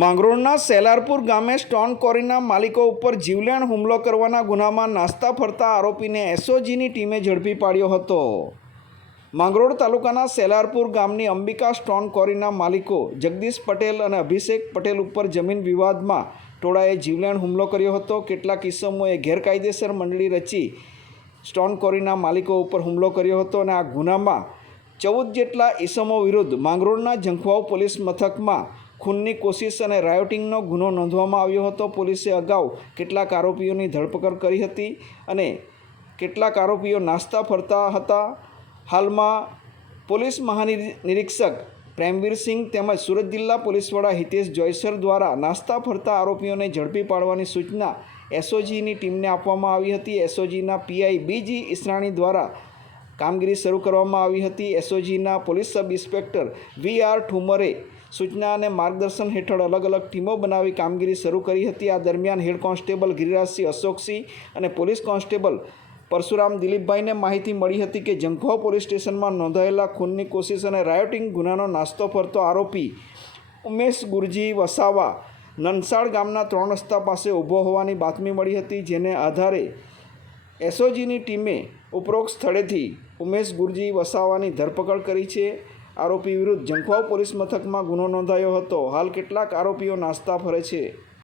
માંગરોળના સેલારપુર ગામે સ્ટોન કોરીના માલિકો ઉપર જીવલેણ હુમલો કરવાના ગુનામાં નાસ્તા ફરતા આરોપીને એસઓજીની ટીમે ઝડપી પાડ્યો હતો. માંગરોળ તાલુકાના સેલારપુર ગામની અંબિકા સ્ટોન કોરીના માલિકો જગદીશ પટેલ અને અભિષેક પટેલ ઉપર જમીન વિવાદમાં ટોળાએ જીવલેણ હુમલો કર્યો હતો. કેટલાક ઇસમોએ ગેરકાયદેસર મંડળી રચી સ્ટોન કોરીના માલિકો ઉપર હુમલો કર્યો હતો અને આ ગુનામાં ચૌદ જેટલા ઈસમો વિરુદ્ધ માંગરોળના ઝંખવાવ પોલીસ મથકમાં ખૂનની કોશિશ અને રાયોટિંગનો ગુનો નોંધવામાં આવ્યો હતો. પોલીસે અગાઉ કેટલાક આરોપીઓની ધરપકડ કરી હતી અને કેટલાક આરોપીઓ નાસ્તા ફરતા હતા. હાલમાં પોલીસ મહાનિરીક્ષક પ્રેમવીરસિંહ તેમજ સુરત જિલ્લા પોલીસ વડા હિતેશ જોયસર દ્વારા નાસ્તા ફરતા આરોપીઓને ઝડપી પાડવાની સૂચના એસઓજીની ટીમને આપવામાં આવી હતી. એસઓજીના પીઆઈ બીજી ઈસરાણી દ્વારા કામગીરી શરૂ કરવામાં આવી હતી. એસઓજીના police sub inspector V R Thumre સૂચના અને માર્ગદર્શન હેઠળ અલગ અલગ ટીમો બનાવી કામગીરી શરૂ કરી હતી. આ દરમિયાન હેડ કોન્સ્ટેબલ ગિરિરાજસિંહ અશોકસિંહ અને પોલીસ કોન્સ્ટેબલ પરશુરામ દિલીપભાઈને માહિતી મળી હતી કે જંખવા પોલીસ સ્ટેશનમાં નોંધાયેલા ખૂનની કોશિશ અને રાયોટિંગ ગુનાનો નાસ્તો ફરતો આરોપી ઉમેશ ગુરજી વસાવા નનસાડ ગામના ત્રણ રસ્તા પાસે ઊભો હોવાની બાતમી મળી હતી, જેને આધારે એસઓજીની ટીમે ઉપરોક્ત સ્થળેથી ઉમેશ ગુરજી વસાવાની ધરપકડ કરી છે. આરોપી વિરુદ્ધ જંખવાવ પોલીસ મથકમાં ગુનો નોંધાયો હતો. હાલ કેટલાક આરોપીઓ નાસ્તા ફરે છે.